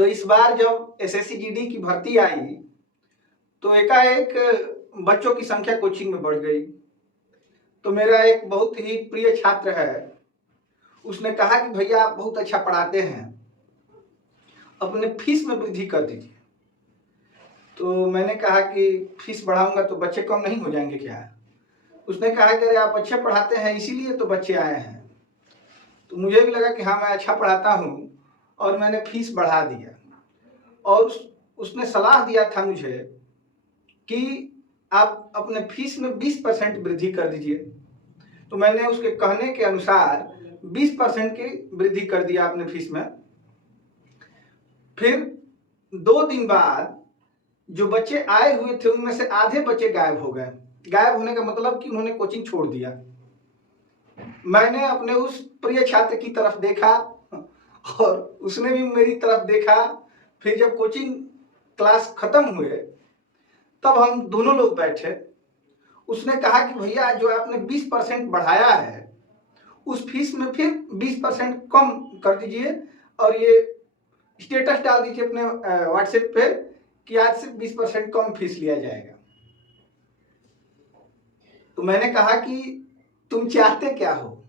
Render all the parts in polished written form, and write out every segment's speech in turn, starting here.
तो इस बार जब एसएससी जीडी की भर्ती आई तो एकाएक बच्चों की संख्या कोचिंग में बढ़ गई। तो मेरा एक बहुत ही प्रिय छात्र है, उसने कहा कि भैया आप बहुत अच्छा पढ़ाते हैं, अपने फीस में वृद्धि कर दीजिए। तो मैंने कहा कि फीस बढ़ाऊंगा तो बच्चे कम नहीं हो जाएंगे क्या? उसने कहा कि अरे आप अच्छे पढ़ाते हैं इसीलिए तो बच्चे आए हैं। तो मुझे भी लगा कि हाँ मैं अच्छा पढ़ाता हूँ और मैंने फीस बढ़ा दिया। और उसने सलाह दिया था मुझे कि आप अपने फीस में 20% वृद्धि कर दीजिए। तो मैंने उसके कहने के अनुसार 20% की वृद्धि कर दिया अपने फीस में। फिर 2 दिन बाद जो बच्चे आए हुए थे उनमें से आधे बच्चे गायब हो गए। गायब होने का मतलब कि उन्होंने कोचिंग छोड़ दिया। मैंने अपने उस प्रिय छात्र की तरफ देखा और उसने भी मेरी तरफ देखा। फिर जब कोचिंग क्लास खत्म हुए तब हम दोनों लोग बैठे। उसने कहा कि भैया जो आपने 20% बढ़ाया है उस फीस में फिर 20% कम कर दीजिए और ये स्टेटस डाल दीजिए अपने व्हाट्सएप पे कि आज से 20% कम फीस लिया जाएगा। तो मैंने कहा कि तुम चाहते क्या हो,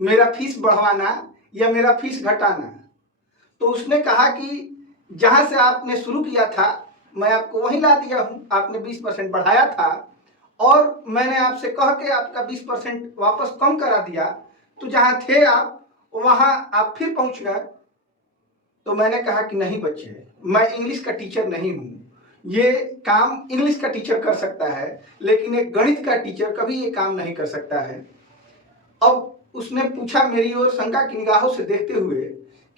मेरा फीस बढ़वाना या मेरा फीस घटाना? तो उसने कहा कि जहां से आपने शुरू किया था मैं आपको वहीं ला दिया हूं, आपने 20% बढ़ाया था और मैंने आपसे कह के आपका 20% वापस कम करा दिया, तो जहां थे आप वहां आप फिर पहुंच गए। तो मैंने कहा कि नहीं बच्चे, मैं इंग्लिश का टीचर नहीं हूं, ये काम इंग्लिश का टीचर कर सकता है लेकिन एक गणित का टीचर कभी ये काम नहीं कर सकता है। अब उसने पूछा मेरी ओर शंका की निगाहों से देखते हुए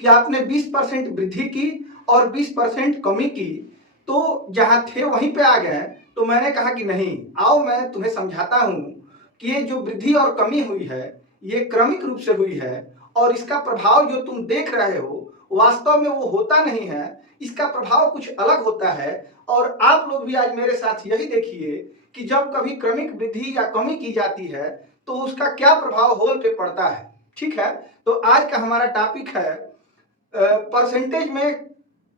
कि आपने 20% वृद्धि की और 20% कमी की, तो जहां थे वहीं पे आ गए। तो मैंने कहा कि नहीं, आओ मैं तुम्हें समझाता हूं कि ये जो वृद्धि और कमी हुई है ये क्रमिक रूप से हुई है और इसका प्रभाव जो तुम देख रहे हो वास्तव में वो होता नहीं है, इसका प्रभाव कुछ अलग होता है। और आप लोग भी आज मेरे साथ यही देखिए कि जब कभी क्रमिक वृद्धि या कमी की जाती है तो उसका क्या प्रभाव होल पे पड़ता है। ठीक है, तो आज का हमारा टॉपिक है परसेंटेज में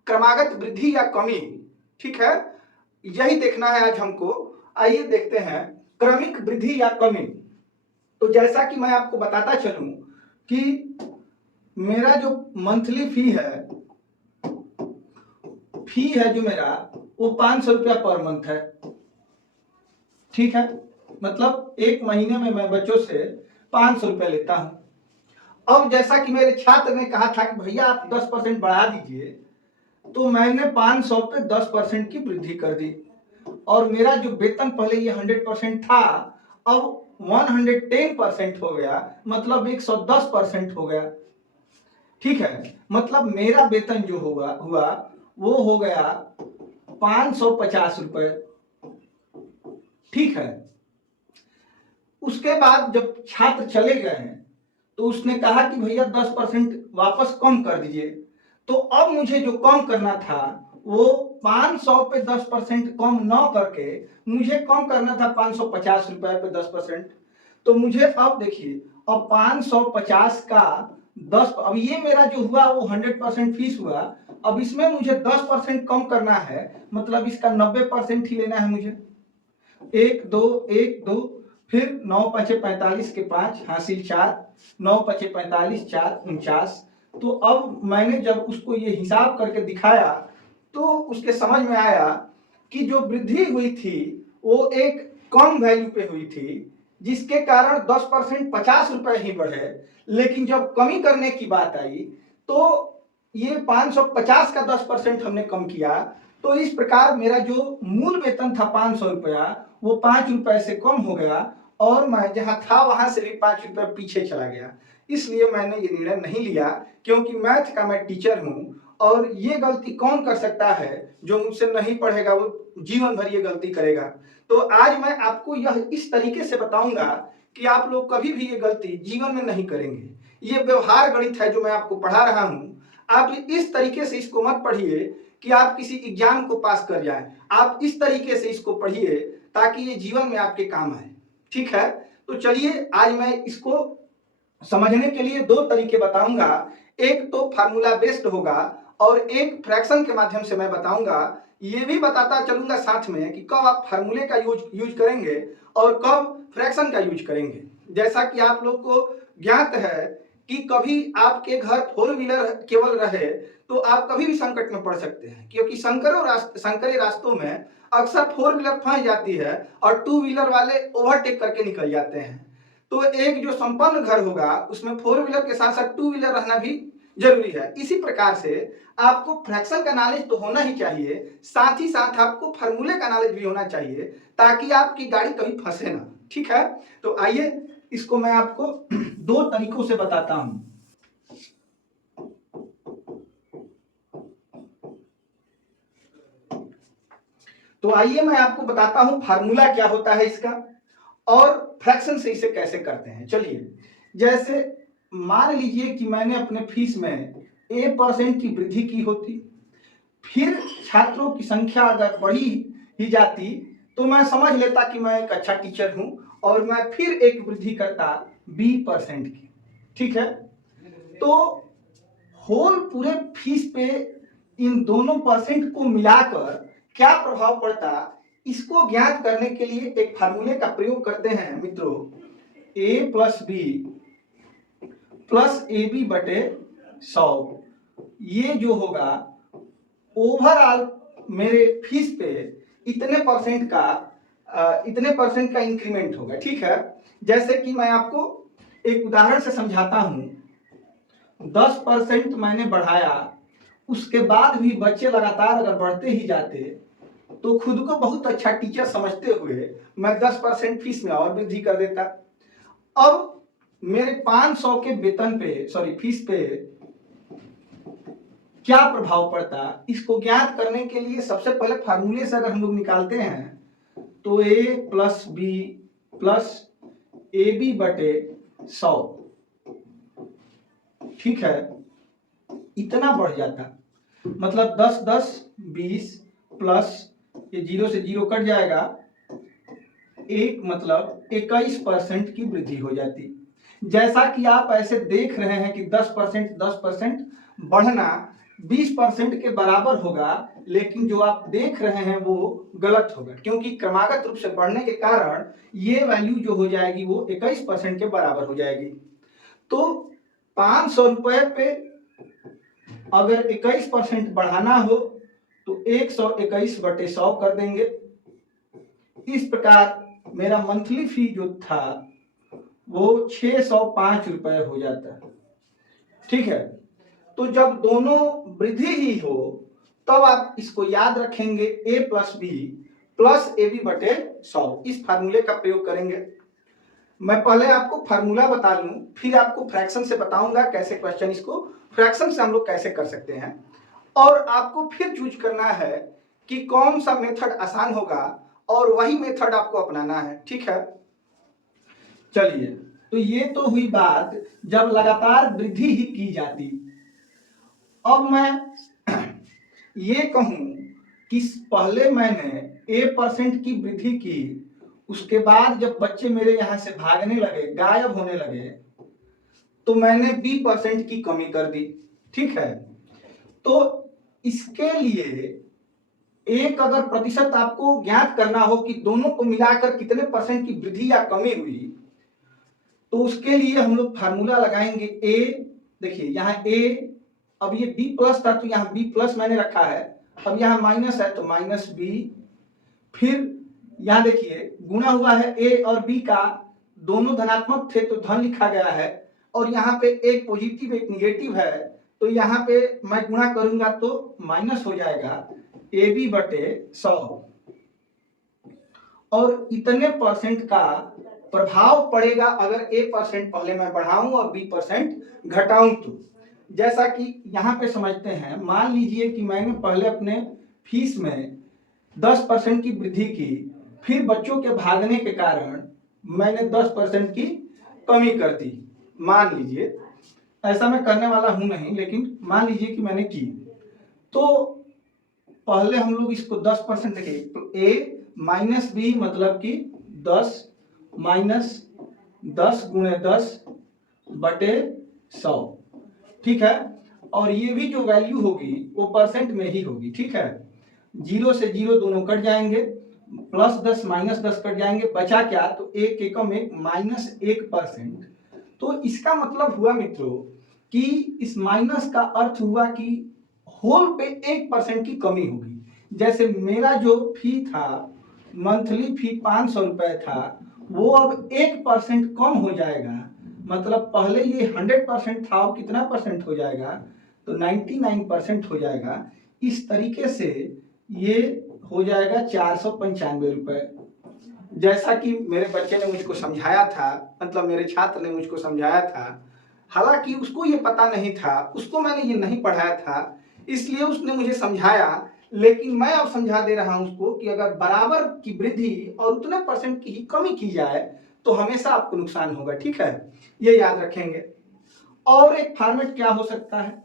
क्रमागत वृद्धि या कमी। ठीक है, यही देखना है आज हमको। आइए देखते हैं क्रमिक वृद्धि या कमी। तो जैसा कि मैं आपको बताता चलूं कि मेरा जो मंथली फी है जो मेरा वो 500 रुपया पर मंथ है। ठीक है, मतलब एक महीने में मैं बच्चों से 500 रुपया लेता हूं। अब जैसा कि मेरे छात्र ने कहा था कि भैया आप 10% बढ़ा दीजिए, तो मैंने 500 पे 10% की वृद्धि कर दी और मेरा जो वेतन पहले ये 100% था अब 110% हो गया, मतलब 110% हो गया। ठीक है, मतलब मेरा वेतन जो हुआ वो हो गया 550 रुपए। ठीक है, उसके बाद जब छात्र चले गए हैं तो उसने कहा कि भैया 10% वापस कम कर दीजिए। तो अब मुझे जो कम करना था वो 500 पे 10% कम न करके मुझे कम करना था 550 रुपए पे 10%। तो मुझे अब देखिए, अब 550 का 10, अब ये मेरा जो हुआ वो 100% फीस हुआ। अब इसमें मुझे 10% कम करना है, मतलब इसका 90% ही लेना है मुझे। 1 2 1 2, फिर 9 5 45 के 5 हासिल 4, 9 5 45 4 49। तो अब मैंने जब उसको ये हिसाब करके दिखाया तो उसके समझ में आया कि जो वृद्धि हुई थी वो एक कम वैल्यू पे हुई थी, जिसके कारण 10% 50 रुपए ही बढ़े। लेकिन जब कमी करने की बात आई तो ये 550 का 10% हमने कम किया। तो इस प्रकार मेरा जो मूल वेतन था 500 रुपया वो 5 रुपए से कम हो गया और मैं जहां था वहां से भी 5 रुपए पीछे चला गया। इसलिए मैंने ये निर्णय नहीं लिया, क्योंकि मैथ का मैं टीचर हूं और ये गलती कौन कर सकता है, जो मुझसे नहीं पढ़ेगा वो जीवन भर ये गलती करेगा। तो आज मैं आपको यह इस तरीके से बताऊंगा कि आप लोग कभी भी ये गलती जीवन में नहीं करेंगे। ये व्यवहार गणित है जो मैं आपको पढ़ा रहा हूं। आप इस तरीके से इसको मत पढ़िए कि आप किसी एग्जाम को पास कर जाएं। आप इस तरीके से इसको पढ़िए ताकि ये जीवन में आपके काम आए। ठीक है, तो चलिए आज मैं इसको समझने के लिए 2 तरीके बताऊंगा। एक तो फार्मूला बेस्ड होगा और एक फ्रैक्शन के माध्यम से मैं बताऊंगा। ये भी बताता चलूंगा साथ में कि कब आप फार्मूले का यूज करेंगे और कब फ्रैक्शन का यूज करेंगे। जैसा कि आप लोग को ज्ञात है कि कभी आपके घर 4 व्हीलर केवल रहे तो आप कभी भी संकट में पड़ सकते हैं, क्योंकि संकरे रास्तों में अक्सर 4 व्हीलर फंस जाती है और 2 व्हीलर वाले ओवरटेक करके निकल जाते हैं। तो एक जो संपन्न घर होगा उसमें 4 व्हीलर के साथ साथ 2 व्हीलर रहना भी जरूरी है। इसी प्रकार से आपको फ्रैक्शन का नॉलेज तो होना ही चाहिए, साथ ही साथ आपको फार्मूले का नॉलेज भी होना चाहिए, ताकि आपकी गाड़ी कभी फंसे ना। ठीक है, तो आइए इसको मैं आपको 2 तरीकों से बताता हूं। तो आइए मैं आपको बताता हूं फार्मूला क्या होता है इसका और फ्रैक्शन से इसे कैसे करते हैं। चलिए, जैसे मान लीजिए कि मैंने अपने फीस में A% की वृद्धि की होती, फिर छात्रों की संख्या अगर बढ़ी ही जाती तो मैं समझ लेता कि मैं एक अच्छा टीचर हूं और मैं फिर एक वृद्धि करता B% की। ठीक है, तो होल पूरे फीस पे इन दोनों परसेंट को मिलाकर क्या प्रभाव पड़ता, इसको ज्ञात करने के लिए एक फार्मूले का प्रयोग करते हैं मित्रों। A+B प्लस AB बटे 100, ये जो होगा ओवरऑल मेरे फीस पे इतने परसेंट का इंक्रीमेंट होगा। ठीक है, जैसे कि मैं आपको एक उदाहरण से समझाता हूं। 10% मैंने बढ़ाया, उसके बाद भी बच्चे लगातार अगर बढ़ते ही जाते तो खुद को बहुत अच्छा टीचर समझते हुए मैं 10% फीस में और वृद्धि कर देता। अब मेरे 500 के वेतन पे फीस पे क्या प्रभाव पड़ता, इसको ज्ञात करने के लिए सबसे पहले फार्मूले से अगर हम लोग निकालते हैं तो A+B प्लस AB बटे 100, ठीक है, इतना बढ़ जाता। मतलब 10 20 प्लस ये 0 से 0 कट जाएगा, एक मतलब 21% की वृद्धि हो जाती। जैसा कि आप ऐसे देख रहे हैं कि 10% बढ़ना 20% के बराबर होगा, लेकिन जो आप देख रहे हैं वो गलत होगा, क्योंकि क्रमागत रूप से बढ़ने के कारण ये वैल्यू जो हो जाएगी वो 21% के बराबर हो जाएगी। तो 500 रुपए पे अगर 21% बढ़ाना हो तो 121 बटे 100 कर देंगे। इस प्रकार मेरा मंथली फी जो था वो 605 रुपए हो जाता है। ठीक है, तो जब दोनों वृद्धि ही हो तब आप इसको याद रखेंगे A+B प्लस AB बटे 100, इस फार्मूले का प्रयोग करेंगे। मैं पहले आपको फार्मूला बता लूं, फिर आपको फ्रैक्शन से बताऊंगा कैसे क्वेश्चन इसको फ्रैक्शन से हम लोग कैसे कर सकते हैं, और आपको फिर चूज करना है कि कौन सा मेथड आसान होगा और वही मेथड आपको अपनाना है। ठीक है, चलिए, तो ये तो हुई बात जब लगातार वृद्धि ही की जाती। अब मैं ये कहूं कि पहले मैंने A% की वृद्धि की, उसके बाद जब बच्चे मेरे यहां से भागने लगे, गायब होने लगे, तो मैंने B% की कमी कर दी। ठीक है, तो इसके लिए एक अगर प्रतिशत आपको ज्ञात करना हो कि दोनों को मिलाकर कितने परसेंट की वृद्धि या कमी हुई, तो उसके लिए हम लोग फार्मूला लगाएंगे। A, देखिए यहाँ A, अब ये B+ था तो यहाँ B+ मैंने रखा है, अब यहाँ माइनस है तो -B, फिर यहाँ देखिए गुणा हुआ है A और B का, दोनों धनात्मक थे तो धन लिखा गया है, और यहाँ पे एक पॉजिटिव एक निगेटिव है तो यहाँ पे मैं गुणा करूंगा तो माइनस हो जाएगा AB बटे 100, और इतने परसेंट का प्रभाव पड़ेगा अगर A% पहले मैं बढ़ाऊं और B% घटाऊं। तो जैसा कि यहाँ पे समझते हैं, मान लीजिए कि मैंने पहले अपने फीस में 10% की वृद्धि की, फिर बच्चों के भागने के कारण मैंने 10% की कमी कर दी। मान लीजिए, ऐसा मैं करने वाला हूं नहीं, लेकिन मान लीजिए कि मैंने की, तो पहले हम लोग इसको 10% लिखे, तो A-B मतलब कि 10 माइनस 10 गुणे 10 बटे 100। ठीक है, और ये भी जो वैल्यू होगी वो परसेंट में ही होगी, ठीक है। 0 से 0 दोनों कट जाएंगे, +10 -10 कट जाएंगे, बचा क्या, तो 1 एकम 1 -1%। तो इसका मतलब हुआ मित्रों कि इस माइनस का अर्थ हुआ कि होल पे 1% की कमी होगी। जैसे मेरा जो फी था, मंथली फी 500 रुपए था, वो अब 1% कम हो जाएगा। मतलब पहले ये 100% था, अब कितना परसेंट हो जाएगा, तो 99% हो जाएगा। इस तरीके से ये हो जाएगा 495 रुपए। जैसा कि मेरे बच्चे ने मुझको समझाया था, मतलब मेरे छात्र ने मुझको समझाया था, हालांकि उसको ये पता नहीं था, उसको मैंने ये नहीं पढ़ाया था, इसलिए उसने मुझे समझाया, लेकिन मैं अब समझा दे रहा हूं उसको कि अगर बराबर की वृद्धि और उतने परसेंट की ही कमी की जाए तो हमेशा आपको नुकसान होगा, ठीक है, ये याद रखेंगे। और एक फॉर्मेट क्या हो सकता है,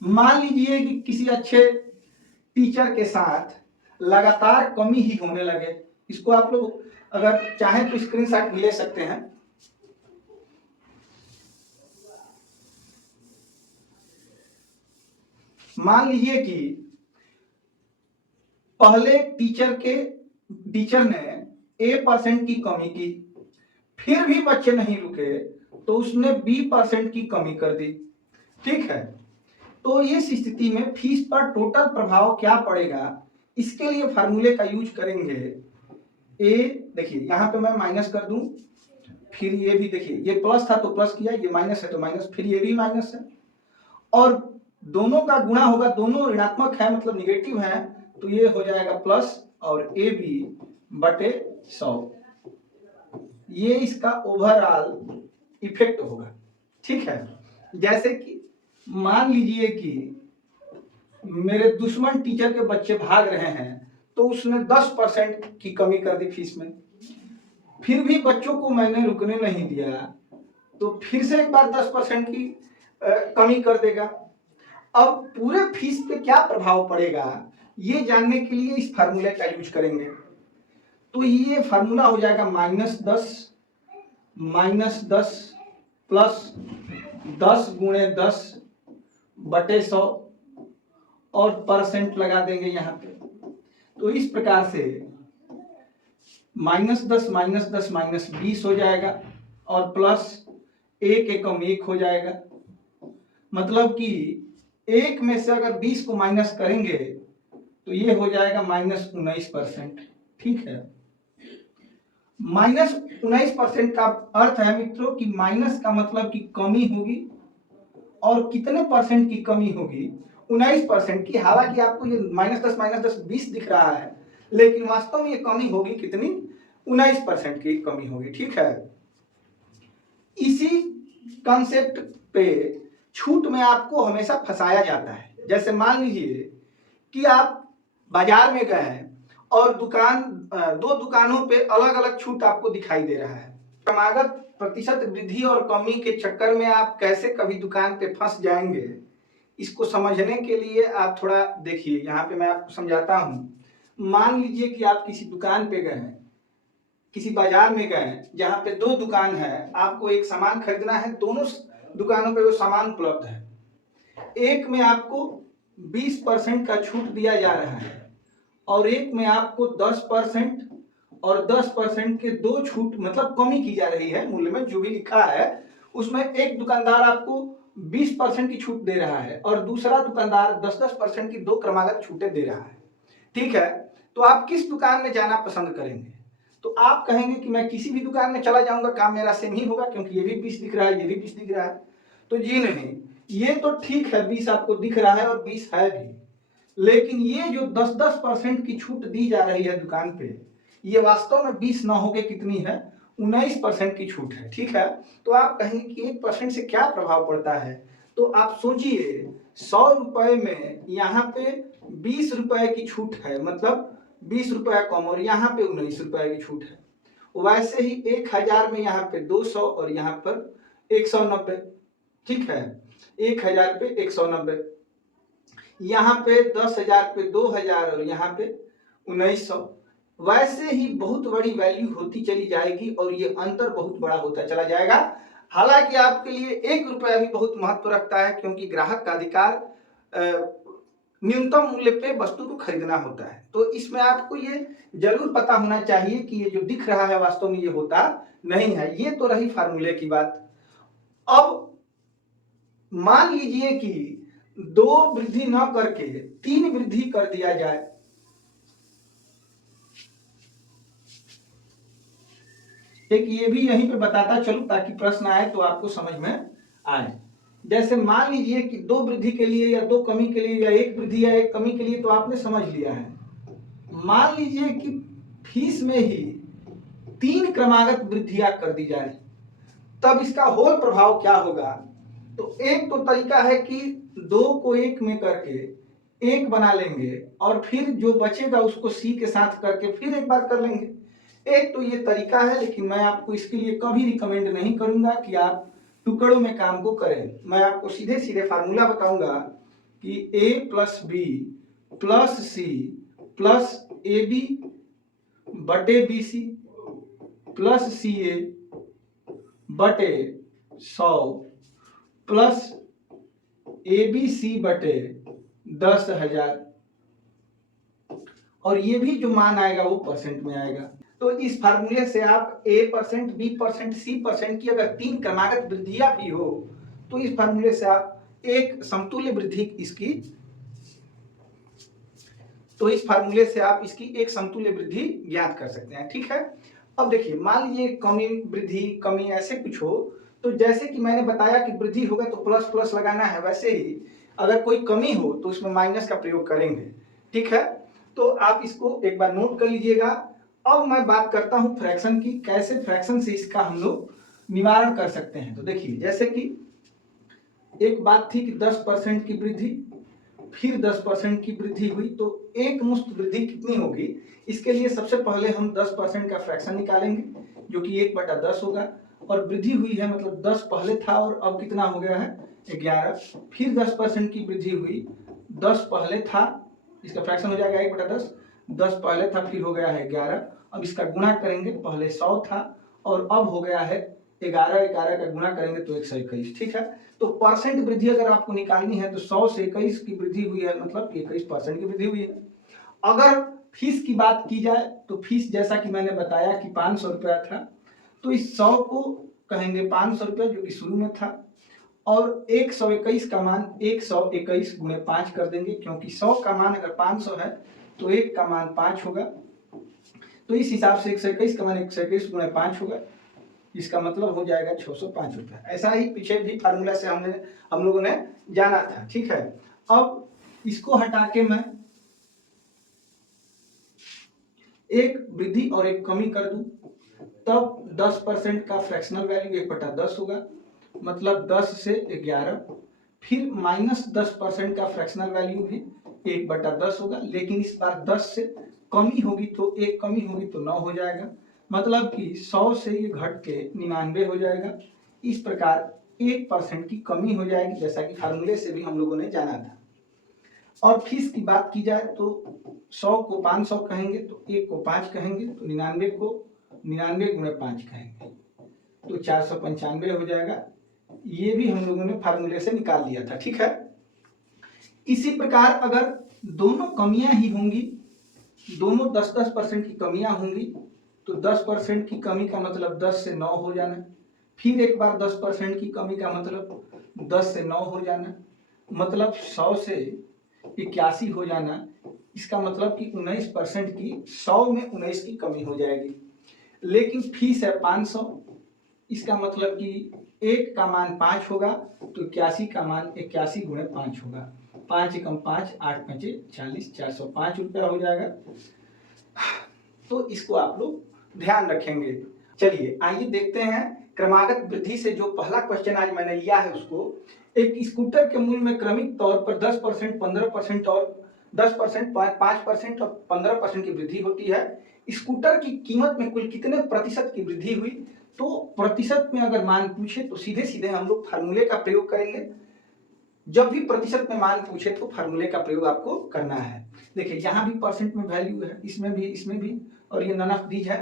मान लीजिए कि किसी अच्छे टीचर के साथ लगातार कमी ही होने लगे। इसको आप लोग अगर चाहें तो स्क्रीनशॉट ले सकते हैं। मान लीजिए कि पहले टीचर ने A% की कमी की, फिर भी बच्चे नहीं रुके तो उसने B% की कमी कर दी, ठीक है। तो इस स्थिति में फीस पर टोटल प्रभाव क्या पड़ेगा, इसके लिए फार्मूले का यूज करेंगे। ए देखिए यहां पे मैं माइनस कर दूं, फिर ये भी देखिए ये प्लस था तो प्लस किया, ये माइनस है तो माइनस, फिर ये भी माइनस है, और दोनों का गुणा होगा, दोनों ऋणात्मक है मतलब निगेटिव है, तो ये हो जाएगा प्लस और ए बी बटे 100। ये इसका ओवरऑल इफेक्ट होगा, ठीक है। जैसे कि मान लीजिए कि मेरे दुश्मन टीचर के बच्चे भाग रहे हैं तो उसने 10% की कमी कर दी फीस में, फिर भी बच्चों को मैंने रुकने नहीं दिया, तो फिर से एक बार 10% की कमी कर देगा। अब पूरे फीस पे क्या प्रभाव पड़ेगा ये जानने के लिए इस फार्मूले का यूज करेंगे। तो ये फार्मूला हो जाएगा -10 प्लस 10 गुणे 10 बटे 100 और परसेंट लगा देंगे यहाँ पे। तो इस प्रकार से -10 -20 हो जाएगा और प्लस 1 एकम 1 हो जाएगा। मतलब कि 1 में से अगर 20 को माइनस करेंगे तो ये हो जाएगा -19%, ठीक है। -19% का अर्थ है मित्रों कि माइनस का मतलब कि कमी होगी, और कितने परसेंट की कमी होगी, 19% की। हालांकि आपको ये -10 20 दिख रहा है, लेकिन वास्तव में ये कमी होगी कितनी, 19% की कमी होगी, ठीक है। इसी कॉन्सेप्ट पे छूट में आपको हमेशा फंसाया जाता है। जैसे मान लीजिए कि आप बाजार में गए हैं और दो दुकानों पे अलग अलग छूट आपको दिखाई दे रहा है। क्रमागत प्रतिशत वृद्धि और कमी के चक्कर में आप कैसे कभी दुकान पे फंस जाएंगे, इसको समझने के लिए आप थोड़ा देखिए, यहाँ पे मैं आपको समझाता हूँ। मान लीजिए कि आप किसी दुकान पे गए हैं, किसी बाजार में गए जहाँ पे 2 दुकान है, आपको एक सामान खरीदना है, दोनों दुकानों पे वो सामान उपलब्ध है। एक में आपको 20% का छूट दिया जा रहा है और एक में आपको 10% और 10% के 2 छूट, मतलब कमी की जा रही है मूल्य में, जो भी लिखा है उसमें एक दुकानदार आपको 20% की छूट दे रहा है और दूसरा दुकानदार 10% की 2 क्रमागत छूटें दे रहा है, ठीक है। तो आप किस दुकान में जाना पसंद करेंगे, तो आप कहेंगे कि मैं किसी भी दुकान में चला जाऊंगा, काम मेरा सेम ही होगा, क्योंकि ये भी 20 दिख रहा है, ये भी 20 दिख रहा है। तो जी नहीं, ये तो ठीक है 20 आपको दिख रहा है और 20 है भी, लेकिन ये जो 10% की छूट दी जा रही है दुकान पे, ये वास्तव में 20 ना होके कितनी है, 19% की छूट है, ठीक है। तो आप कहेंगे कि 1% से क्या प्रभाव पड़ता है, तो आप सोचिए 100 रुपए में यहाँ पे 20 रुपए की छूट है, मतलब 20 रुपया कम, और यहाँ पे 19 रुपए की छूट है। वैसे ही 1000 में यहाँ पे 200 और यहाँ पर 190, ठीक है। 1000 पे 190, यहाँ पे 10,000 पे 2000 और यहाँ पे 1900। वैसे ही बहुत बड़ी वैल्यू होती चली जाएगी और ये अंतर बहुत बड़ा होता चला जाएगा। हालांकि आपके लिए 1 रुपया भी बहुत महत्व रखता है, क्योंकि ग्राहक का अधिकार न्यूनतम मूल्य पे वस्तु को खरीदना होता है। तो इसमें आपको ये जरूर पता होना चाहिए कि ये जो दिख रहा है वास्तव में ये होता नहीं है। ये तो रही फार्मूले की बात। अब मान लीजिए कि 2 वृद्धि न करके 3 वृद्धि कर दिया जाए, एक ये भी यहीं पे बताता चलूं ताकि प्रश्न आए तो आपको समझ में आए। जैसे मान लीजिए कि 2 वृद्धि के लिए या 2 कमी के लिए या 1 वृद्धि या 1 कमी के लिए तो आपने समझ लिया है। मान लीजिए कि फीस में ही 3 क्रमागत वृद्धियां कर दी जाए, तब इसका होल प्रभाव क्या होगा। तो एक तो तरीका है कि 2 को 1 में करके 1 बना लेंगे और फिर जो बचेगा उसको सी के साथ करके फिर एक बार कर लेंगे। एक तो ये तरीका है, लेकिन मैं आपको इसके लिए कभी रिकमेंड नहीं करूंगा कि आप टुकड़ों में काम को करें। मैं आपको सीधे सीधे फार्मूला बताऊंगा कि a plus B plus C plus A B बटे B C plus C A बटे 100 प्लस ए बी सी बटे 10,000, और ये भी जो मान आएगा वो परसेंट में आएगा। तो इस फार्मूले से आप A%, B%, C% की अगर 3 क्रमागत वृद्धियां भी हो तो इस फार्मूले से आप एक समतुल्य वृद्धि एक समतुल्य वृद्धि ज्ञात कर सकते हैं। ठीक है। अब देखिए, मान लीजिए कमी वृद्धि कमी ऐसे कुछ हो, तो जैसे कि मैंने बताया कि वृद्धि होगा तो प्लस प्लस लगाना है, वैसे ही अगर कोई कमी हो तो उसमें माइनस का प्रयोग करेंगे। ठीक है। तो आप इसको एक बार नोट कर लीजिएगा। अब मैं बात करता हूं फ्रैक्शन की, कैसे फ्रैक्शन से इसका हम लोग निवारण कर सकते हैं। तो देखिए, जैसे कि एक बात थी कि 10% की वृद्धि, फिर 10% की वृद्धि हुई, तो एक मुश्त वृद्धि कितनी होगी। इसके लिए सबसे पहले हम 10% का फ्रैक्शन निकालेंगे जो कि 1/10 होगा, और वृद्धि हुई है मतलब 10 पहले था और अब कितना हो गया है 11। फिर 10% की वृद्धि हुई, 10 पहले था, इसका फ्रैक्शन हो जाएगा 1/10, 10 पहले था फिर हो गया है 11। अब इसका गुणा करेंगे, पहले 100 था और अब हो गया है 11, 11 का गुणा करेंगे तो 121। ठीक है। तो परसेंट वृद्धि अगर आपको निकालनी है तो 100 से 21 की वृद्धि हुई है, मतलब 21% की वृद्धि हुई है। अगर फीस की बात की जाए तो फीस जैसा कि मैंने बताया कि 500 रुपया था, तो इस 100 को कहेंगे 500 रुपया जो कि शुरू में था, और 121 का मान 121 गुणे 5 कर देंगे, क्योंकि 100 का मान अगर 500 है तो 1 का मान 5 होगा, तो इस हिसाब से 121 का मान 121 गुणे 5 होगा, इसका मतलब हो जाएगा 605 रुपया। ऐसा ही पीछे भी फार्मूला से हम लोगों ने जाना था। ठीक है। अब इसको हटा के मैं एक वृद्धि और एक कमी कर दूं, तब 10% का फ्रैक्शनल वैल्यू 1/10 होगा, मतलब 10 से 11, फिर माइनस 10% का फ्रैक्शनल वैल्यू भी 1/10 होगा, लेकिन इस बार 10 से कमी होगी तो 1 कमी होगी तो 9 हो जाएगा, मतलब कि 100 से ये घट के 99 हो जाएगा। इस प्रकार 1% की कमी हो जाएगी, जैसा कि फार्मूले से भी हम लोगों ने जाना था। और फीस की बात की जाए तो 100 को 500 कहेंगे तो 1 को 5 कहेंगे, तो 99 को 99 गुणे 5 कहेंगे, तो 495 हो जाएगा। ये भी हम लोगों ने फार्मूले से निकाल लिया था। ठीक है। इसी प्रकार अगर दोनों कमियां ही होंगी, दोनों 10-10% की कमियां होंगी, तो 10% की कमी का मतलब 10 से 9 हो जाना, फिर एक बार 10% की कमी का मतलब 10 से 9 हो जाना, मतलब 100 से 81 हो जाना। इसका मतलब कि 19% की 100 में 19 की कमी हो जाएगी। लेकिन फीस है 500, इसका मतलब कि 1 का मान 5 होगा, तो 81 का मान 81 गुणे 5 होगा, 5 एकम 5, 8 पंचे 40, 405 रुपया हो जाएगा। तो इसको आप लोग ध्यान रखेंगे। चलिए आइए देखते हैं क्रमागत वृद्धि से जो पहला क्वेश्चन आज मैंने लिया है उसको। एक स्कूटर के मूल्य में क्रमिक तौर पर 10%, 15% और 10%, 5% और 15% की वृद्धि होती है। स्कूटर की कीमत में कुल कितने प्रतिशत की वृद्धि हुई। तो प्रतिशत में अगर मान पूछे तो सीधे सीधे हम लोग फार्मूले का प्रयोग करेंगे। जब भी प्रतिशत में मान पूछे तो फार्मूले का प्रयोग आपको करना है। देखिए, यहाँ भी परसेंट में वैल्यू है, इसमें भी, और ये नन ऑफ दीज है,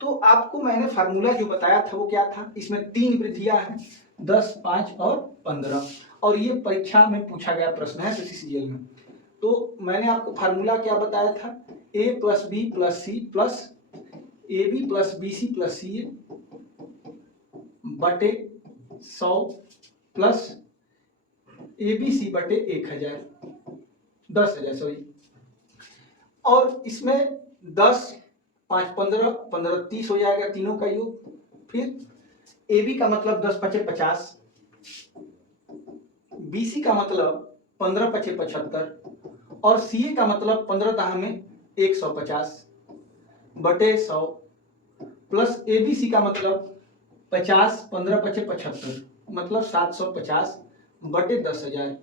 तो आपको मैंने फार्मूला जो बताया था वो क्या था, इसमें 3 वृद्धियां हैं, 10, 5 और 15, और ये परीक्षा में पूछा गया प्रश्न है सीसीजीएल में। तो मैंने आपको फार्मूला क्या बताया था, a plus B plus C plus A B plus B C plus C A बटे 100 प्लस ए बी सी बटे 1000, 10,000 सॉरी, और इसमें 10, 5, 15, 15, 30 हो जाएगा तीनों का योग। फिर ए बी का मतलब 10 पचे 50, बी सी का मतलब 15 पचे 75, और सी ए का मतलब 15 दाह में 150 बटे 100 प्लस ए बी सी का मतलब 50, 15 पचे 75 मतलब 750 बटे 10,000।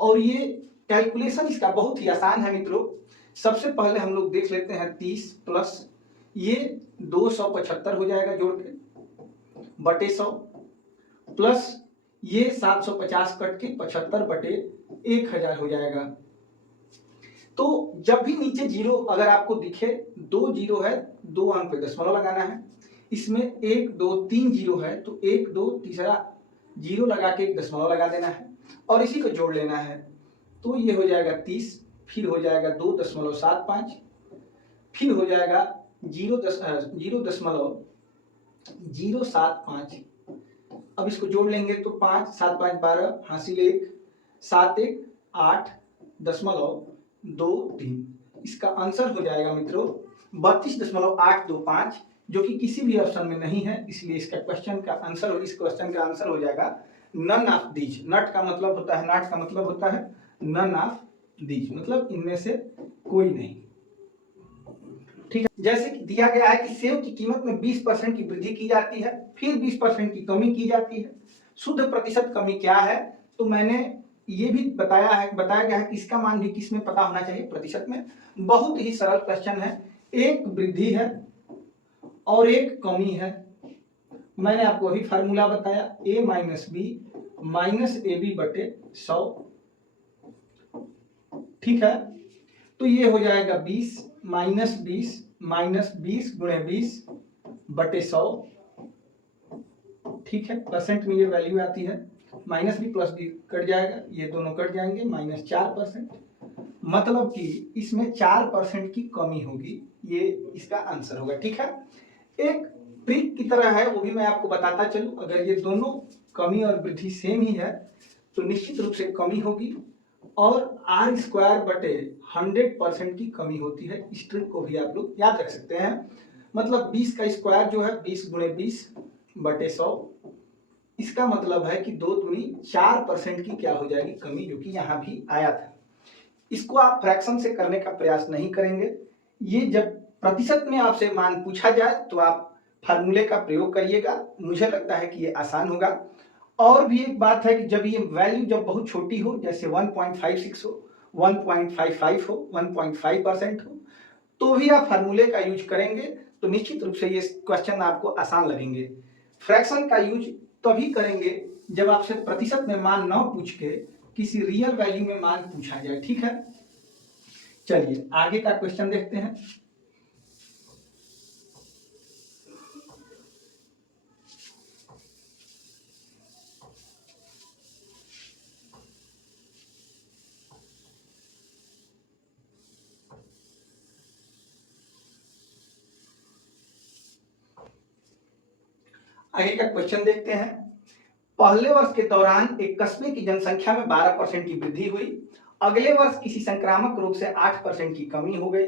और ये कैलकुलेशन इसका बहुत ही आसान है मित्रों। सबसे पहले हम लोग देख लेते हैं 30 प्लस ये 275 हो जाएगा जोड़ के बटे 100 प्लस ये 750 कट के 75 बटे 1000 हो जाएगा। तो जब भी नीचे जीरो अगर आपको दिखे, 2 जीरो है, 2 अंक पे दशमलव लगाना है। इसमें 1, 2, 3 जीरो है तो 1, 2 तीसरा जीरो लगा के एक दशमलव लगा देना है और इसी को जोड़ लेना है। तो ये हो जाएगा 30, फिर हो जाएगा 2.75, फिर हो जाएगा 0.075। अब इसको जोड़ लेंगे तो 5, 7, 5, 12, हासिल 1, 7, 1, 8.23। इसका आंसर हो जाएगा मित्रों 32.825, जो कि किसी भी ऑप्शन में नहीं है, इसलिए इसका क्वेश्चन का आंसर, इस क्वेश्चन का आंसर हो जाएगा नन ऑफ दीज। नट का मतलब होता है, नॉट का मतलब होता है नन ऑफ दीज, मतलब इनमें से कोई नहीं। ठीक है, जैसे कि दिया गया है कि सेव की कीमत में 20% की वृद्धि की जाती है, फिर 20% की कमी की जाती है, शुद्ध प्रतिशत कमी क्या है? तो मैंने ये भी बताया गया है कि इसका मान भी किस में पता होना चाहिए, प्रतिशत में। बहुत ही सरल क्वेश्चन है, एक वृद्धि है और एक कमी है। मैंने आपको अभी फार्मूला बताया, a minus B minus A B बटे 100। ठीक है, तो ये हो जाएगा 20 माइनस 20 माइनस 20 गुणे 20 बटे 100। ठीक है, परसेंट में ये वैल्यू आती है, minus B plus B cut जाएगा, ये दोनों कट जाएंगे, -4%, मतलब कि इसमें 4% की कमी होगी, ये इसका आंसर होगा। ठीक है, एक ट्रिक की तरह है, वो भी मैं आपको बताता चलूं। अगर ये दोनों कमी और वृद्धि सेम ही है तो निश्चित रूप से कमी होगी, और r² बटे 100% की कमी होती है। इस ट्रिक को भी आप लोग याद रख सकते हैं। मतलब 20 का स्क्वायर जो है 20 गुणे 20 बटे 100, इसका मतलब है कि 2 दूनी 4% की क्या हो जाएगी, कमी, जो कि यहाँ भी आया था। इसको आप फ्रैक्शन से करने का प्रयास नहीं करेंगे। ये जब प्रतिशत में आपसे मान पूछा जाए तो आप फार्मूले का प्रयोग करिएगा, मुझे लगता है कि ये आसान होगा। और भी एक बात है कि जब ये वैल्यू जब बहुत छोटी हो, जैसे 1.56 हो, 1.55 हो, 1.5% हो, तो भी आप फार्मूले का यूज करेंगे तो निश्चित रूप से ये क्वेश्चन आपको आसान लगेंगे। फ्रैक्शन का यूज तभी करेंगे जब आपसे प्रतिशत में मान न पूछ के किसी रियल वैल्यू में मान पूछा जाए। ठीक है, चलिए आगे का क्वेश्चन देखते हैं। आगे का क्वेश्चन देखते हैं। पहले वर्ष के दौरान एक कस्बे की जनसंख्या में 12% की वृद्धि हुई, अगले वर्ष किसी संक्रामक रोग से 8% की कमी हो गई,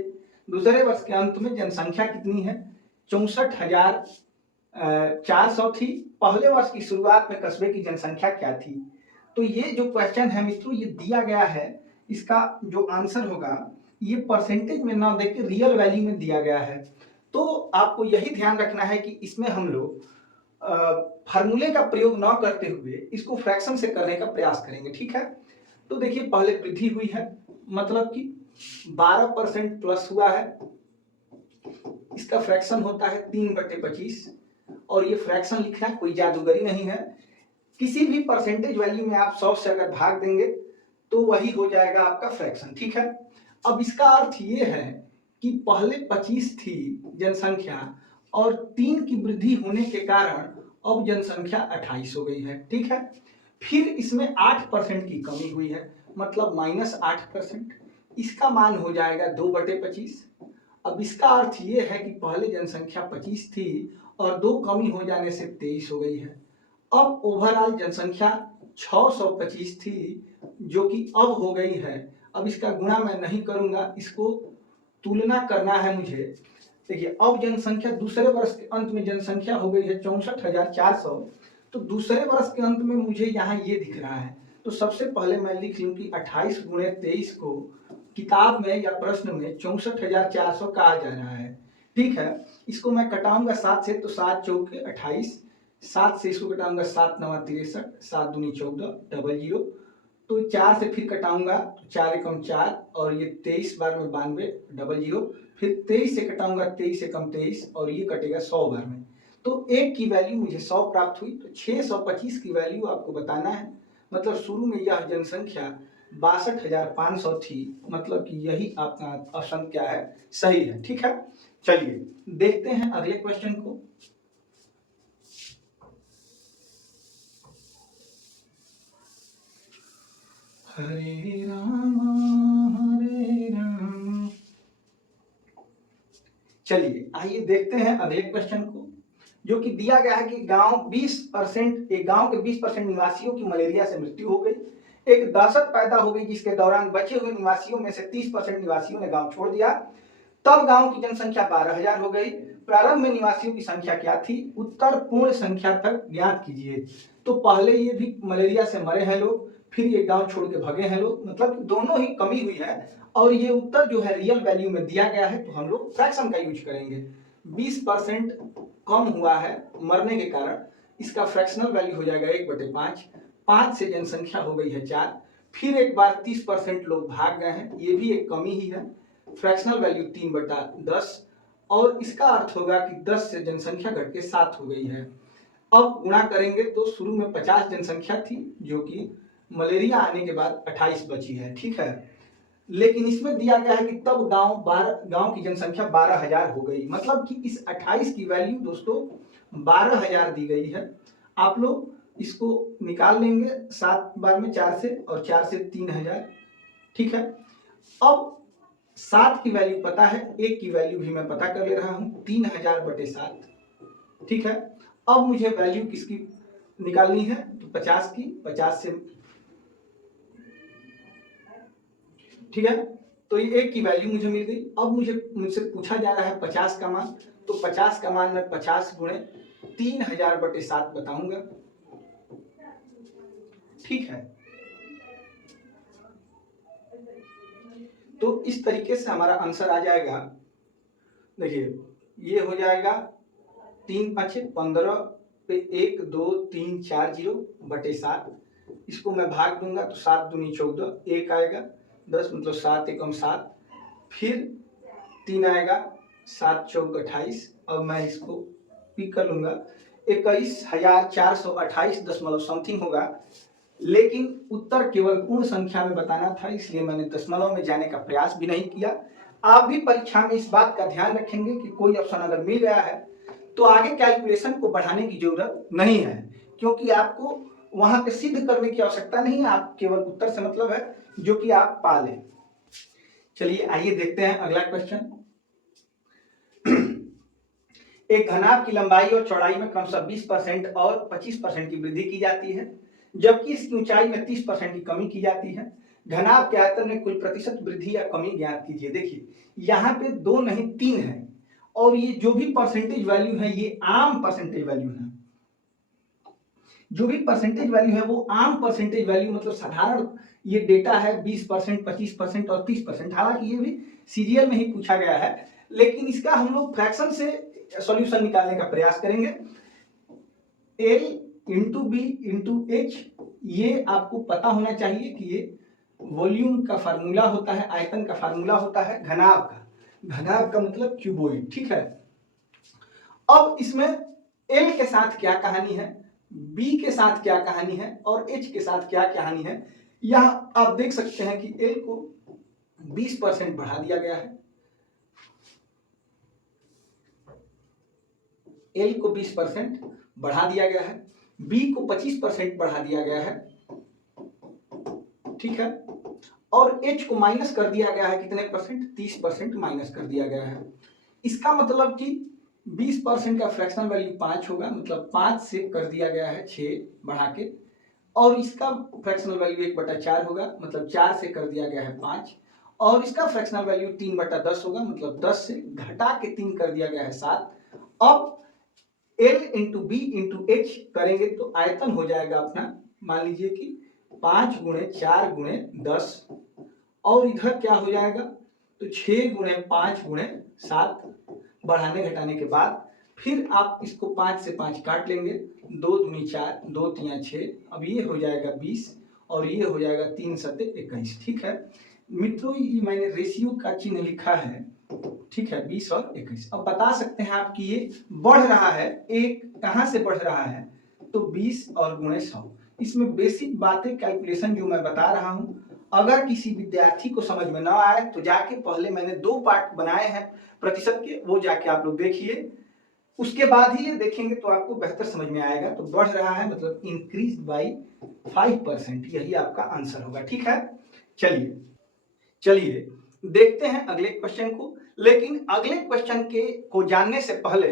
दूसरे वर्ष के अंत में जनसंख्या कितनी है? 64,400 थी। पहले वर्ष की शुरुआत में कस्बे की जनसंख्या क्या थी? तो ये जो क्वेश्चन है मित्रों, ये दिया गया है, इसका जो आंसर होगा ये परसेंटेज में ना देके रियल वैल्यू में दिया गया है। तो आपको यही ध्यान रखना है कि इसमें हम लोग फार्मूले का प्रयोग ना करते हुए इसको फ्रैक्शन से करने का प्रयास करेंगे। ठीक है, तो देखिए पहले वृद्धि हुई है, मतलब कि 12% प्लस हुआ है, इसका फ्रैक्शन होता है 3/25, और ये फ्रैक्शन लिखना कोई जादूगरी नहीं है। किसी भी परसेंटेज वैल्यू में आप 100 से अगर भाग देंगे तो वही हो जाएगा आपका फ्रैक्शन। ठीक है, अब इसका अर्थ ये है कि पहले 25 थी जनसंख्या और 3 की वृद्धि होने के कारण अब जनसंख्या 28 हो गई है। ठीक है, फिर इसमें 8% की कमी हुई है, मतलब -8%। इसका मान हो जाएगा 2/25। अब इसका अर्थ ये है कि पहले जनसंख्या 25 थी और 2 कमी हो जाने से 23 हो गई है। अब ओवरऑल जनसंख्या 625 थी, जो कि अब हो गई है, अब इसका गुणा मैं नहीं करूंगा, इसको तुलना करना है मुझे। देखिए, अब जनसंख्या दूसरे वर्ष के अंत में जनसंख्या हो गई है 64,400। तो दूसरे वर्ष के अंत में मुझे यहाँ ये दिख रहा है, तो सबसे पहले मैं लिख लूं कि 28 गुणे 23 को किताब में या प्रश्न में 64,400 कहा जा रहा है। ठीक है, इसको मैं कटाऊंगा 7 से, तो 7 चौके 28, 7 से इसको कटाऊंगा 7 9 63, 7 दूनी 14, 00। तो 4 से फिर कटाऊंगा तो 4 एकम 4, और ये 23 बार में 92, 00। फिर 23 से कटाऊंगा 23 एकम 23, और ये कटेगा 100 बार में। तो एक की वैल्यू मुझे 100 प्राप्त हुई। तो 625 की वैल्यू आपको बताना है। मतलब शुरू में यह जनसंख्या 62,500 थी, मतलब कि यही आपका ऑप्शन क्या है, सही है। ठीक है, चलिए देखते हैं अगले क्वेश्चन को। हरे राम हरे राम। चलिए आइए देखते हैं अगले क्वेश्चन को, जो कि दिया गया है कि गांव 20% एक गांव के 20% निवासियों की मलेरिया से मृत्यु हो गई। एक दहशत पैदा हो गई, जिसके दौरान बचे हुए निवासियों में से 30% निवासियों ने गांव छोड़ दिया। तब गांव की जनसंख्या 12,000 हो गई। प्रारंभ में निवासियों की संख्या क्या थी? उत्तर पूर्ण संख्या तक ज्ञात कीजिए। तो पहले ये भी मलेरिया से मरे हैं लोग, फिर ये गांव छोड़ के भगे हैं लोग, मतलब दोनों ही कमी हुई है। और ये उत्तर जो है रियल वैल्यू में दिया गया है, तो हम लोग फ्रैक्शन का यूज करेंगे। 20% कम हुआ है मरने के कारण, इसका फ्रैक्शनल वैल्यू हो जाएगा 1/5। 5 से जनसंख्या हो गई है 4। फिर एक बार 30% लोग भाग गए हैं, ये भी एक कमी ही है। फ्रैक्शनल वैल्यू 3/10, और इसका अर्थ होगा कि 10 से जनसंख्या घट के 7 हो गई है। अब गुणा करेंगे तो शुरू में 50 जनसंख्या थी, जो कि मलेरिया आने के बाद 28 बची है। ठीक है, लेकिन इसमें दिया गया है कि तब गांव की जनसंख्या 12,000 हो गई, मतलब कि इस 28 की वैल्यू दोस्तों 12,000 दी गई है। आप लोग इसको निकाल लेंगे 7 बार में 4 से, और 4 से 3,000। ठीक है, अब 7 की वैल्यू पता है, 1 की वैल्यू भी मैं पता कर ले रहा हूं, 3,000/7। ठीक है, अब मुझे वैल्यू किसकी निकालनी है? तो 50 की, 50 से। ठीक है, तो ये 1 की वैल्यू मुझे मिल गई। अब मुझसे पूछा जा रहा है 50 का मान, तो 50 का मान मैं 50 गुणे 3,000/7 बताऊंगा। ठीक है, तो इस तरीके से हमारा आंसर आ जाएगा। देखिए, ये हो जाएगा 3 5 15 पे 1 2 3 4 0/7। इसको मैं भाग दूंगा तो 7 दूनी 14, 1 आएगा, 10 मतलब 7 एकम 7, फिर 3 आएगा, 7 चौक 28। अब मैं इसको पिक कर लूंगा, 21,428 समथिंग होगा। लेकिन उत्तर केवल पूर्ण संख्या में बताना था, इसलिए मैंने दशमलव में जाने का प्रयास भी नहीं किया। आप भी परीक्षा में इस बात का ध्यान रखेंगे कि कोई ऑप्शन अगर मिल गया है तो आगे कैलकुलेशन को बढ़ाने की जरूरत नहीं है, क्योंकि आपको वहां पे सिद्ध करने की आवश्यकता नहीं है, आप केवल उत्तर से मतलब है जो कि आप पा लें। चलिए आइए देखते हैं अगला क्वेश्चन। एक घनाभ की लंबाई और चौड़ाई में क्रमशः 20% और 25% की वृद्धि की जाती है, जबकि इसकी ऊंचाई में 30% की कमी की जाती है। घनाभ के आयतन में कुल प्रतिशत वृद्धि या कमी ज्ञात कीजिए। देखिए, यहाँ पे 2 नहीं 3 है, और ये जो भी परसेंटेज वैल्यू है ये आम परसेंटेज वैल्यू है। जो भी परसेंटेज वैल्यू है वो आम परसेंटेज वैल्यू, मतलब साधारण ये डेटा है 20%, 25% और 30%। हालांकि ये भी सीरियल में ही पूछा गया है, लेकिन इसका हम लोग फ्रैक्शन से सॉल्यूशन निकालने का प्रयास करेंगे। L into B into H, ये आपको पता होना चाहिए कि ये वॉल्यूम का फार्मूला होता है, आयतन का फार्मूला होता है घनाभ का। घनाभ का मतलब क्यूबॉइड। ठीक है, अब इसमें L के साथ क्या कहानी है, B के साथ क्या कहानी है, और H के साथ क्या कहानी है, यह आप देख सकते हैं कि L को 20% बढ़ा दिया गया है, एल को 20% बढ़ा दिया गया है, बी को 25% बढ़ा दिया गया है, ठीक है, और एच को माइनस कर दिया गया है कितने परसेंट, 30% माइनस कर दिया गया है। इसका मतलब कि 20% का फ्रैक्शनल वैल्यू 5 होगा, मतलब 5 से कर दिया गया है 6 बढ़ा के, और इसका फ्रैक्शनल वैल्यू 1/4 होगा, मतलब 4 से कर दिया गया है 5, और इसका फ्रैक्शनल वैल्यू 3/10 होगा, मतलब 10 से घटा के 3 कर दिया गया है 7। अब L into B into H करेंगे तो आयतन हो जाएगा अपना, मान लीजिए कि 5 गुणे 4 गुणे 10, और इधर क्या हो जाएगा, तो 6 गुणे 5 गुणे 7 बढ़ाने घटाने के बाद फिर आप इसको 5 से 5 काट लेंगे, 2 दूनी 4, 2 तिया 6, अब ये हो जाएगा 20 और ये हो जाएगा 3 सत्ते 21, ठीक है मित्रों, ये मैंने रेशियो का चिन्ह लिखा है, ठीक है 20 और 21। अब बता सकते हैं आप कि ये बढ़ रहा है, एक कहां से बढ़ रहा है, तो 20 और गुणे 100। इसमें बेसिक बातें कैलकुलेशन जो मैं बता रहा हूं, अगर किसी विद्यार्थी को समझ में ना आए तो जाके पहले मैंने 2 पार्ट बनाए हैं प्रतिशत के, वो जाके आप लोग देखिए, उसके बाद ही ये देखेंगे तो आपको बेहतर समझ में आएगा। तो बढ़ रहा है मतलब इंक्रीज बाई 5%, यही आपका आंसर होगा, ठीक है। चलिए चलिए देखते हैं अगले क्वेश्चन को, लेकिन अगले क्वेश्चन के को जानने से पहले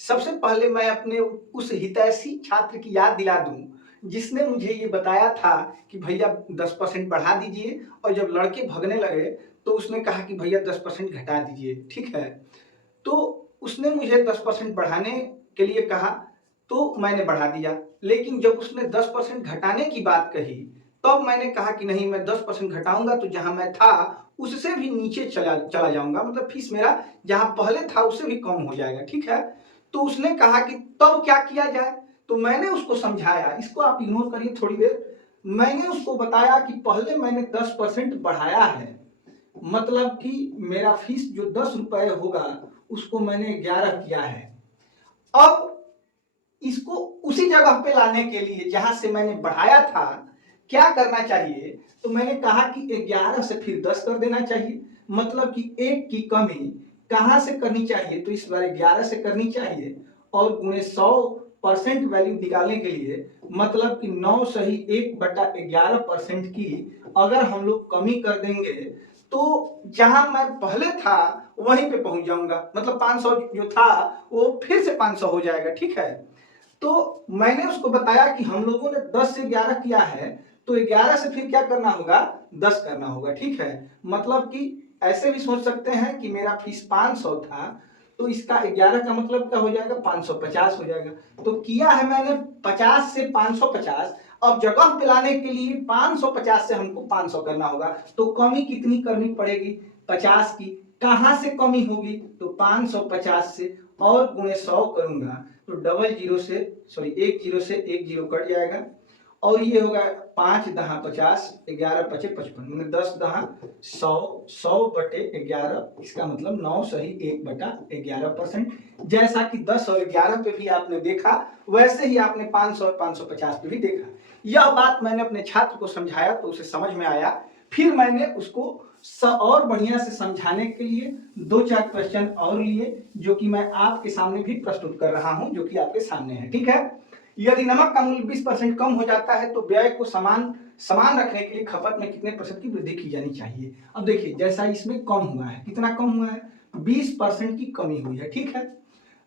सबसे पहले मैं अपने उस हितैषी छात्र की याद दिला दूं जिसने मुझे ये बताया था कि भैया 10% बढ़ा दीजिए, और जब लड़के भगने लगे तो उसने कहा कि भैया 10% घटा दीजिए, ठीक है। तो उसने मुझे 10% बढ़ाने के लिए कहा तो मैंने बढ़ा दिया, लेकिन जब उसने 10% घटाने की बात कही तब मैंने कहा कि नहीं, मैं 10% घटाऊंगा तो जहां मैं था उससे भी नीचे चला जाऊंगा, मतलब फीस मेरा जहां पहले था उससे भी कम हो जाएगा, ठीक है। तो उसने कहा कि तब क्या किया जाए, तो मैंने उसको समझाया, इसको आप इग्नोर करिए थोड़ी देर, मैंने उसको बताया कि पहले मैंने 10% बढ़ाया है, मतलब कि मेरा फीस जो 10 रुपए होगा उसको मैंने 11 किया है। अब इसको उसी जगह पे लाने के लिए जहां से मैंने बढ़ाया था क्या करना चाहिए, तो मैंने कहा कि 11 से फिर 10 कर देना चाहिए, मतलब कि 1 की कमी कहां से करनी चाहिए, तो इस बार 11 से करनी चाहिए, और गुणे 100% वैल्यू निकालने के लिए मतलब कि 9 सही 1/11% की अगर हम लोग कमी कर देंगे तो जहां मैं पहले था वहीं पे पहुंच जाऊंगा, मतलब 500 जो था वो फिर से 500 हो जाएगा, ठीक है। तो मैंने उसको बताया कि हम लोगों ने 10 से 11 किया है, तो 11 से फिर क्या करना होगा, 10 करना होगा, ठीक है। मतलब कि ऐसे भी सोच सकते हैं कि मेरा फीस 500 था तो इसका 11 का मतलब क्या हो जाएगा, 550 हो जाएगा। तो किया है मैंने 50 से 550, अब जगह पे लाने के लिए 550 से हमको 500 करना होगा, तो कमी कितनी करनी पड़ेगी, 50 की। कहां से कमी होगी, तो 550 से, और गुणे 100 करूंगा तो डबल जीरो से सॉरी 1 जीरो से 1 जीरो कट जाएगा, और ये होगा 5 दहा 50, 11 पचे 55, मैंने 10 दहा 100, 100/11, इसका मतलब 9 सही 1/11%। जैसा कि 10 और 11 पे भी आपने देखा वैसे ही आपने 500 और 550 पे भी देखा। यह बात मैंने अपने छात्र को समझाया तो उसे समझ में आया, फिर मैंने उसको और बढ़िया से समझाने के लिए 2-4 क्वेश्चन और लिए जो कि मैं आपके सामने भी प्रस्तुत कर रहा हूं, जो कि आपके सामने है, ठीक है। यदि नमक का मूल्य 20% कम हो जाता है तो व्यय को समान रखने के लिए खपत में कितने प्रतिशत की वृद्धि की जानी चाहिए। अब देखिए जैसा इसमें कम हुआ है, कितना कम हुआ है, 20% की कमी हुई है, ठीक है।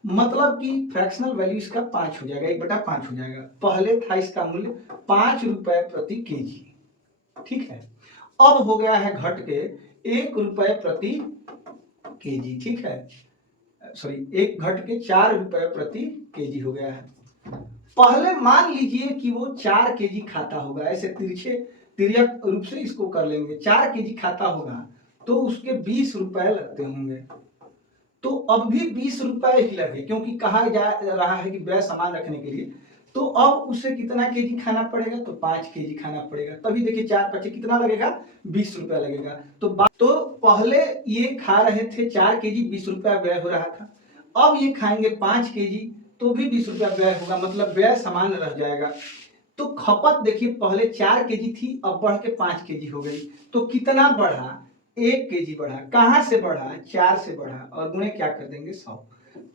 मतलब कि फ्रैक्शनल वैल्यू इसका 5 हो जाएगा, 1/5 हो जाएगा। पहले था इसका मूल्य 5 रुपए प्रति केजी, ठीक है, अब हो गया है घट के 1 रुपए प्रति केजी, ठीक है, सॉरी 1 घट के 4 रुपए प्रति केजी हो गया है। पहले मान लीजिए कि वो 4 केजी खाता होगा, ऐसे तिर्यक रूप से इसको कर लेंगे, 4 केजी खाता होगा तो उसके 20 रुपए लगते होंगे, तो अब भी 20 रुपए ही लगे क्योंकि कहा जा रहा है कि व्यय समान रखने के लिए। तो अब उसे कितना केजी खाना पड़ेगा, तो 5 केजी खाना पड़ेगा, तभी देखिए 4 पचे कितना लगेगा, 20 रुपया लगेगा। तो पहले ये खा रहे थे 4 केजी, 20 रुपया व्यय हो रहा था, अब ये खाएंगे 5 केजी तो भी 20 रुपया व्यय होगा, मतलब व्यय समान रह जाएगा। तो खपत देखिए पहले 4 केजी थी, अब बढ़ के 5 केजी हो गई, तो कितना बढ़ा, 1 केजी बढ़ा, कहां से बढ़ा, 4 से बढ़ा, और गुणे क्या कर देंगे 100।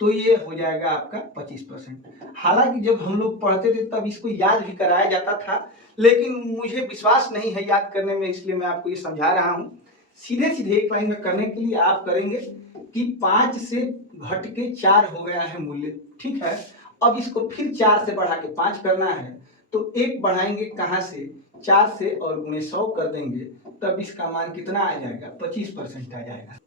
तो ये हो जाएगा आपका 25%। हालांकि जब हम लोग पढ़ते थे तब इसको याद भी कराया जाता था, लेकिन मुझे विश्वास नहीं है याद करने में, इसलिए मैं आपको ये समझा रहा हूँ। सीधे सीधे एक लाइन में करने के लिए आप करेंगे कि 5 से घट के 4 हो गया है मूल्य, ठीक है। अब इसको फिर 4 से बढ़ा के 5 करना है, तो 1 बढ़ाएंगे कहाँ से, 4 से, और गुणे 100 कर देंगे, तब इसका मान कितना आ जाएगा, 25% आ जाएगा।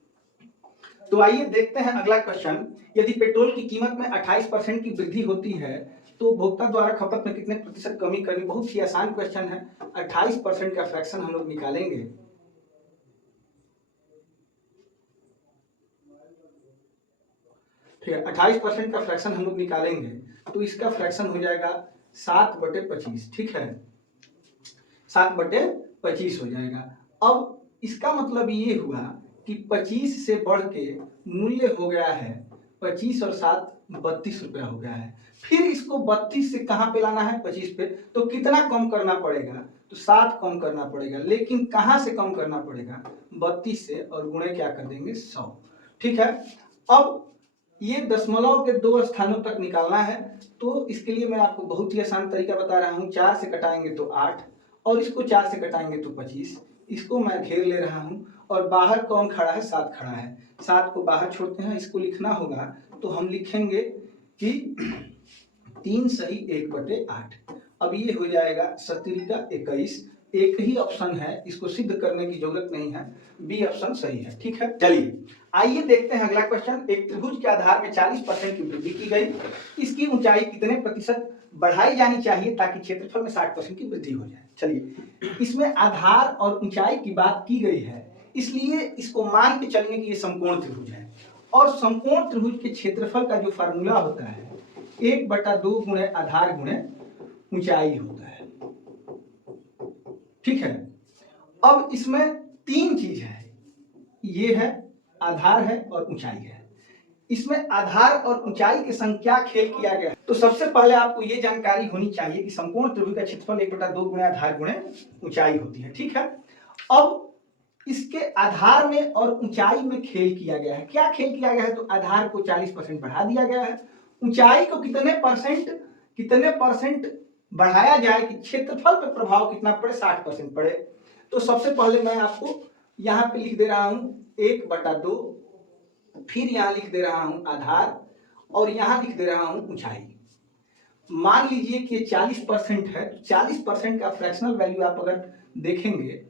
तो आइए देखते हैं अगला क्वेश्चन। यदि पेट्रोल की कीमत में 28% की वृद्धि होती है तो उपभोक्ता द्वारा खपत में कितने प्रतिशत कमी करनी। बहुत ही आसान क्वेश्चन है। 28% का फ्रैक्शन हम लोग निकालेंगे। ठीक है, 28% का फ्रैक्शन हम लोग निकालेंगे तो इसका फ्रैक्शन हो जाएगा 7/25। ठीक है, 7/25 हो जाएगा। अब इसका मतलब ये हुआ कि 25 से बढ़ के मूल्य हो गया है 25 और 7 32 रुपया हो गया है। फिर इसको 32 से कहाँ पे लाना है, 25 पे, तो कितना कम करना पड़ेगा, तो 7 कम करना पड़ेगा। लेकिन कहाँ से कम करना पड़ेगा, 32 से, और गुणे क्या कर देंगे, 100। ठीक है, अब ये दशमलव के 2 स्थानों तक निकालना है, तो इसके लिए मैं आपको बहुत ही आसान तरीका बता रहा हूँ। 4 से कटाएंगे तो 8, और इसको 4 से कटाएंगे तो 25। इसको मैं घेर ले रहा हूँ, और बाहर कौन खड़ा है, 7 खड़ा है। 7 को बाहर छोड़ते हैं, इसको लिखना होगा तो हम लिखेंगे कि 3 सही 1/8। अब ये हो जाएगा 17 का 21। एक ही ऑप्शन है, इसको सिद्ध करने की जरूरत नहीं है, बी ऑप्शन सही है। ठीक है, चलिए आइए देखते हैं अगला क्वेश्चन। एक त्रिभुज के आधार में 40% की वृद्धि की गई, इसकी ऊंचाई कितने प्रतिशत बढ़ाई जानी चाहिए ताकि क्षेत्रफल में 60% की वृद्धि हो जाए। चलिए, इसमें आधार और ऊंचाई की बात की गई है, इसलिए इसको मान के चलिए कि ये समकोण त्रिभुज है, और समकोण त्रिभुज के क्षेत्रफल का जो फार्मूला होता है 1/2 गुणे आधार गुणे ऊंचाई होता है। ठीक है, अब इसमें 3 चीज है, ये है, आधार है और ऊंचाई है। इसमें आधार और ऊंचाई के संग क्या खेल किया गया, तो सबसे पहले आपको ये जानकारी होनी चाहिए कि समकोण त्रिभुज का क्षेत्रफल 1/2 गुणे आधार गुणे ऊंचाई होती है। ठीक है, अब इसके आधार में और ऊंचाई में खेल किया गया है। क्या खेल किया गया है, तो आधार को 40% बढ़ा दिया गया है, ऊंचाई को कितने परसेंट बढ़ाया जाए कि क्षेत्रफल पर प्रभाव कितना पड़े, 60% पड़े। तो सबसे पहले मैं आपको यहाँ पे लिख दे रहा हूं 1/2, फिर यहाँ लिख दे रहा हूं आधार, और यहाँ लिख दे रहा हूं ऊंचाई। मान लीजिए कि 40% है, 40% का फ्रैक्शनल वैल्यू आप अगर देखेंगे,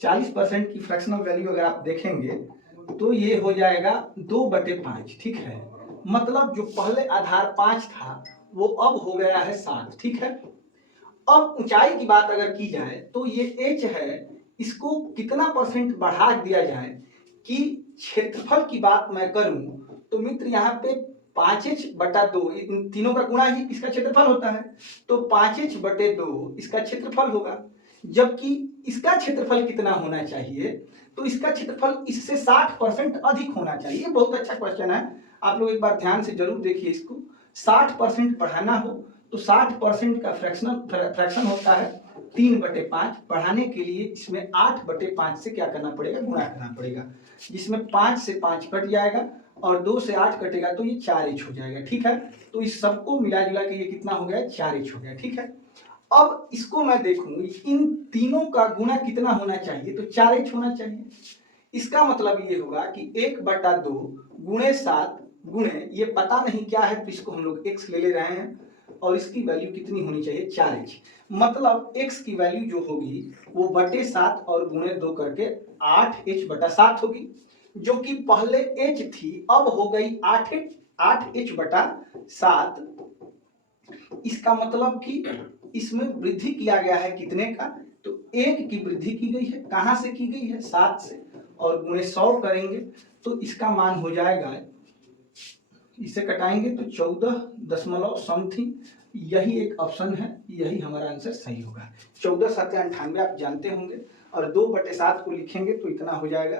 40% की फ्रैक्शनल वैल्यू अगर आप देखेंगे तो ये हो जाएगा 2/5। ठीक है, मतलब जो पहले आधार 5 था वो अब हो गया है 7। ठीक है, अब ऊंचाई की बात अगर की जाए तो ये h है, इसको कितना परसेंट बढ़ा दिया जाए कि क्षेत्रफल की बात मैं करूं तो मित्र यहाँ पे 5h/2, इन तीनों का गुणा ही इसका क्षेत्रफल होता है, तो 5h/2 इसका क्षेत्रफल होगा। जबकि इसका क्षेत्रफल कितना होना चाहिए, तो इसका क्षेत्रफल इससे 60% अधिक होना चाहिए। बहुत अच्छा क्वेश्चन है, आप लोग एक बार ध्यान से जरूर देखिए इसको। 60% बढ़ाना हो तो 60% का फ्रैक्शन होता है 3/5। बढ़ाने के लिए इसमें 8/5 से क्या करना पड़ेगा, गुणा करना पड़ेगा, जिसमें 5 से 5 कट जाएगा और 2 से 8 कटेगा तो ये 4h हो जाएगा। ठीक है, तो इस सबको मिला जुला के ये कितना हो गया, 4h हो गया। ठीक है, अब इसको मैं देखूं, इन तीनों का गुना कितना होना चाहिए, तो 4h होना चाहिए। इसका मतलब ये होगा कि 1/2 गुणे 7 गुणे, ये पता नहीं क्या है तो इसको हम लोग x ले रहे हैं, और इसकी वैल्यू कितनी होनी चाहिए, 4h। मतलब x की वैल्यू जो होगी वो /7 और गुणे 2 करके 8h/7 होगी, जो कि पहले h थी अब हो गई 8h/7। इसका मतलब कि इसमें वृद्धि किया गया है कितने का, तो 1 की वृद्धि की गई है। कहां से की गई है, 7 से, और गुणे 100 करेंगे तो इसका मान हो जाएगा, इसे कटाएंगे तो 14 समथिंग। यही एक ऑप्शन है, यही हमारा आंसर सही होगा। 14×7 = 98 आप जानते होंगे, और 2/7 को लिखेंगे तो इतना हो जाएगा,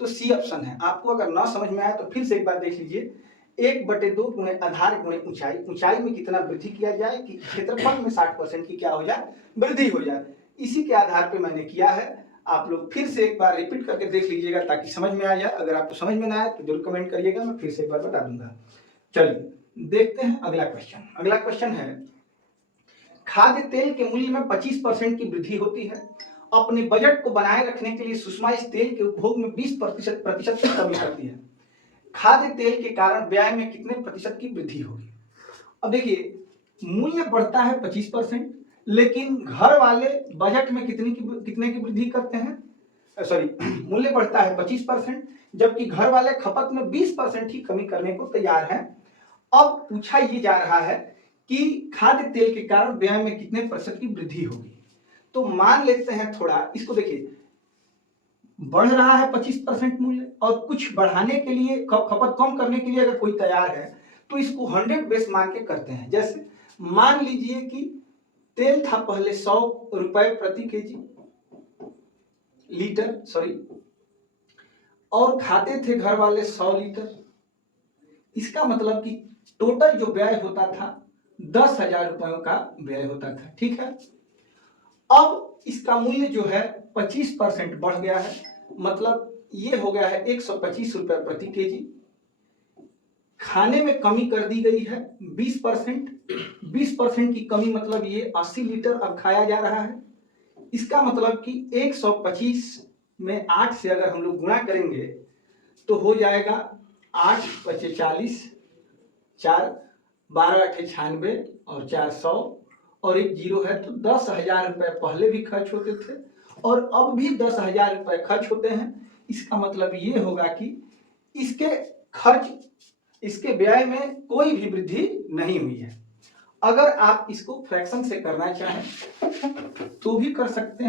तो सी ऑप्शन है। आपको अगर ना समझ में आया तो फिर से एक बार देख लीजिए। 1/2 गुणे आधार गुणे ऊंचाई, ऊंचाई में कितना वृद्धि किया जाए कि क्षेत्रफल में 60% की क्या हो जाए, वृद्धि हो जाए। इसी के आधार पे मैंने किया है। आप लोग फिर से एक बार रिपीट करके देख लीजिएगा ताकि समझ में आ जाए। अगर आपको समझ में ना आए तो जरूर कमेंट करिएगा, मैं फिर से एक बार बता दूंगा। चलिए देखते हैं अगला क्वेश्चन। अगला क्वेश्चन है, खाद्य तेल के मूल्य में 25% की वृद्धि होती है। अपने बजट को बनाए रखने के लिए सुषमा इस तेल के उपभोग में 20% की कमी करती है। खाद्य तेल के कारण व्यय में कितने प्रतिशत की वृद्धि होगी? अब देखिए, मूल्य बढ़ता है 25%, लेकिन घर वाले बजट में कितने की वृद्धि करते हैं? सॉरी, मूल्य बढ़ता है 25%, जबकि घर वाले खपत में 20% ही कमी करने को तैयार हैं। अब पूछा ये जा रहा है कि खाद्य तेल के कारण व्यय में कितने प्रतिशत की वृद्धि होगी। तो मान लेते हैं थोड़ा इसको, देखिए बढ़ रहा है 25% मूल्य, और कुछ बढ़ाने के लिए, खपत कम करने के लिए अगर कोई तैयार है तो इसको 100 बेस मान के करते हैं। जैसे मान लीजिए कि तेल था पहले 100 रुपए प्रति केजी लीटर, सॉरी, और खाते थे घर वाले 100 लीटर। इसका मतलब कि टोटल जो व्यय होता था 10,000 रुपयों का व्यय होता था। ठीक है, अब इसका मूल्य जो है 25% बढ़ गया है, मतलब ये हो गया है 125 रुपए प्रति केजी। खाने में कमी कर दी गई है 20%। 20% की कमी मतलब ये 80 लीटर अब खाया जा रहा है। इसका मतलब कि 125 में 8 से अगर हम लोग गुणा करेंगे तो हो जाएगा 8 × 40, 4 12 × 96 और 400 और एक जीरो है, तो 10,000 रुपए पहले भी खर्च होते थे और अब भी 10,000 रुपए खर्च होते हैं। इसका मतलब ये होगा कि इसके व्यय में कोई भी वृद्धि नहीं हुई है। अगर आप इसको फ्रैक्शन से करना चाहें तो भी कर सकते हैं।